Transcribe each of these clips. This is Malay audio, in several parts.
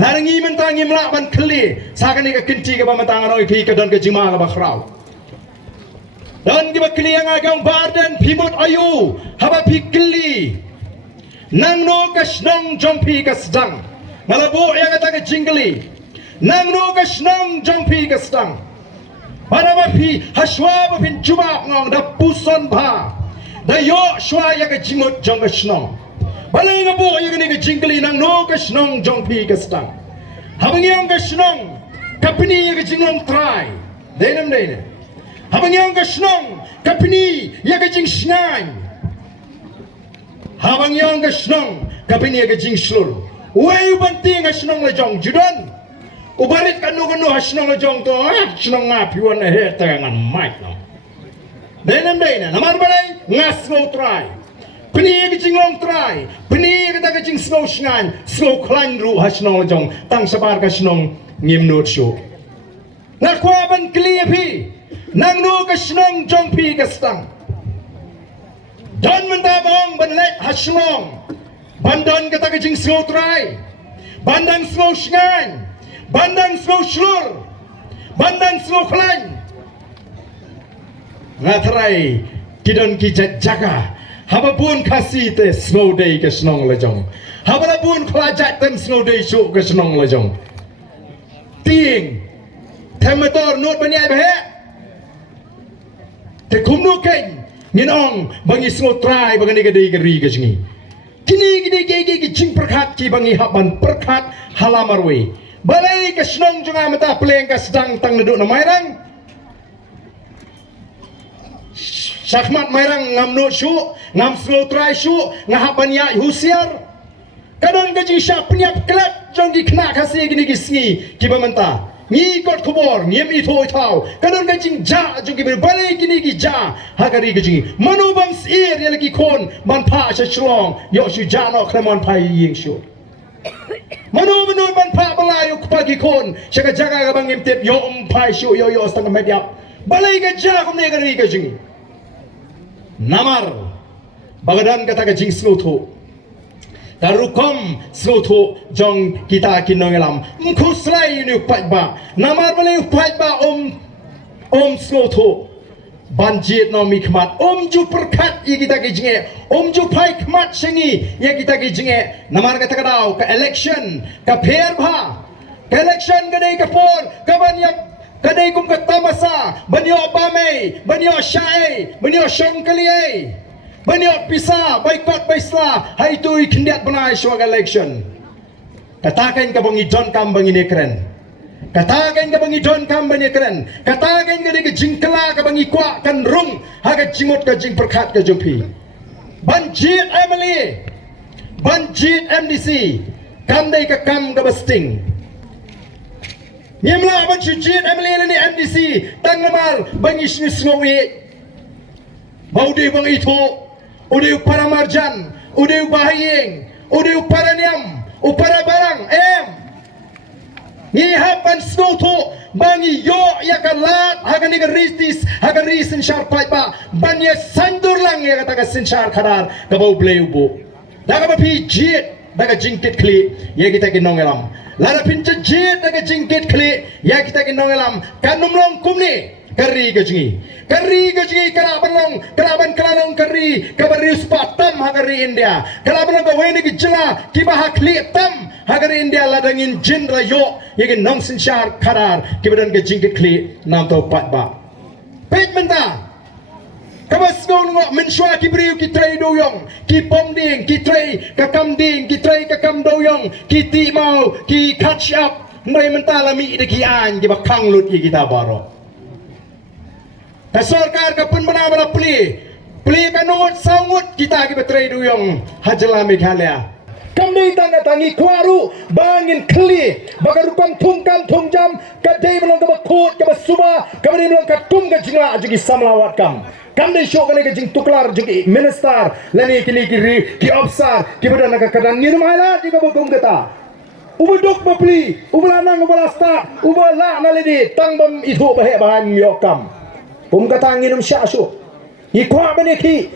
Larangi Mynta ngimlak ban kli sakani ka kinti ka pamatang anoi pi ka don ka jima ka bakrau. Dan ki bakli yang agam Ardent pimot ayu haba pi kli. Nang no ka snong jompi ka sedang. Malabo yang kata ka jingli. Nang no ka snong jompi ka sedang. Pada bapi haswa bapin juma ngong da puson ba. Da yo shwa ya ka jimot jong ka snong. Balei ngabo yang ni ka jingli nang no ka snong jompi ka sedang. Habang yang ka snong kapini ya ka jinglong try. Denam. Habang yang ka snong kapini ya ka Jingshah. Habang yang ka snong kapini ya ka Jingshah. Wei banting ka snong la jong judan. Ubarit kanu ha snong la jong to snong nga piwan na he tangan mic no. Denam namar balai ngas go try. Pini ya ka jinglong try. Pini ya ka Jingshah shngan slow klan ru ha snong la jong tang sabar ka snong ngim not show. Nakwa ban clear pi. Nang no ka snong jong pi ka stang. Don Mynta bong banlet haslong. Bandan kata ka Jingshah try. Bandang slow shngan. Bandang slow shlur. Bandang slow klan. Ngatrai kidon ki jaga. Haba bun Khasi te slow day ka snong lejong. Haba bun klajat tem slow day show ka snong lejong. Ting. Temator not banyai bahe. Te kumno ken nginong bangi slow try bangani ka dei gari ka jingi. Kini gede jing perkat ki bangi haban perkat halamarwe. Balei ka snong junga mata pleng ka sedang tang neduk na mairang. Syakmat mairang ngam no syu, ngam slow try syu, ngahaban ya husiar. Kadon ka Jingshah Pynïap Klep jong di Khynnah Khasi gini gisngi ki Mynta. Ni kot kubor ngiem itu tau kadon ka Jingshah jong ki balei gini ki ja hagari ka jingi. Manu bam sir ya lagi kon man pa sha chlong yo shu ja no klemon pai ying shu. Manu ban pa balayu pagi kon sha jaga ka bang tip yo pai shu yo stang media. Balei ka ja kom ne gari ka jingi. Namar bagadan kata ka Jingshah tu. Tarukom sloto jong kita kinongelam mkuslai ni upat ba namar balai upat ba om sloto banjit no mikmat ju perkat ye kita ki jinge ju pai kmat sengi ye kita ki jinge namar kata kadau ka election ka pher bha ka election ka dei ka por ka banyak kadai kum ka tamasa banyo bamei banyo syai banyo shongkaliai banyak pisah, boykot baislah. Hai tu ikindiat benai suara election. Katakan ka bangi John kam bangi nekren. Katakan ka bangi John kam bangi nekren. Katakan ka dek jingkela ka bangi kuak kan rung. Haga jimut ka jing perkat ka jumpi. Banjit Emily. Banjit MDC. Kam dai ka kam ka besting. Nyemla banjit Emily ni MDC. Tang namar bangi snusngowi. Baudi bang itu. Udah upara marjan, udah bahayeng, udah upara niam, upara barang, ngihapan snoto, bangi yo ya kalat, hagan ikan ristis, hagan risin syar paipa, banyak sandur lang ya kata kasin syar kadar, kabau bleubu, daga bapi jit, daga jingkit kli, ya kita kinongelam, lara pinca jit, daga jingkit kli, ya kita kinongelam, kanum long kumni. Kari gajingi kalaban kalanong kari kabari uspatam hagari India kalaban ka weni gijla kiba hakli tam hagari India ladangin jin rayo yegin nong sinchar karar kibadan ke jingkit kli nam to patba pet Mynta kabas ngong ngo menshwa kibriu ki tray doyong ki pomding ki tray kakamding ki tray kakam doyong ki ti mau ki catch up ngai Mynta lami de ki an ki bakang lut ki kita baro. Sarkar ka pun benar-benar peli kanut sangut kita kita trade yung hajala Meghalaya. Kami tangga tangi kuaru bangin kli bagarukam tungkam tungjam kadai belum kebakut kebasuma kami belum katum kejingla jadi samlawat kam. Kami show kali kejing tuklar jadi minister lani kini ki obsar ki badan nak kadang minum halat jika bukum kita. Ubuduk bapli ubalanang ubalasta ubala naledi tangbam itu bahan yokam. Kata nginum syasu ikwa beneki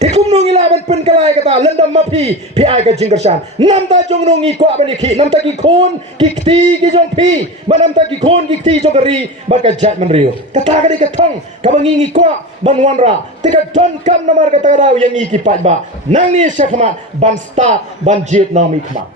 Tikum nungi laban pen kalai kata lendam mapi pi ai ka jingkersan nam ta jong nungi kwa bani khi nam ta ki khon ki ti ki jong pi banam ta ki khon ki ti jong ri ba ka jat man rio kata ka di ka thong ka bangi ngi kwa ban wanra tika don kam namar kata raw yang ngi ki pat ba nang ni syafma ban sta ban jet nami khma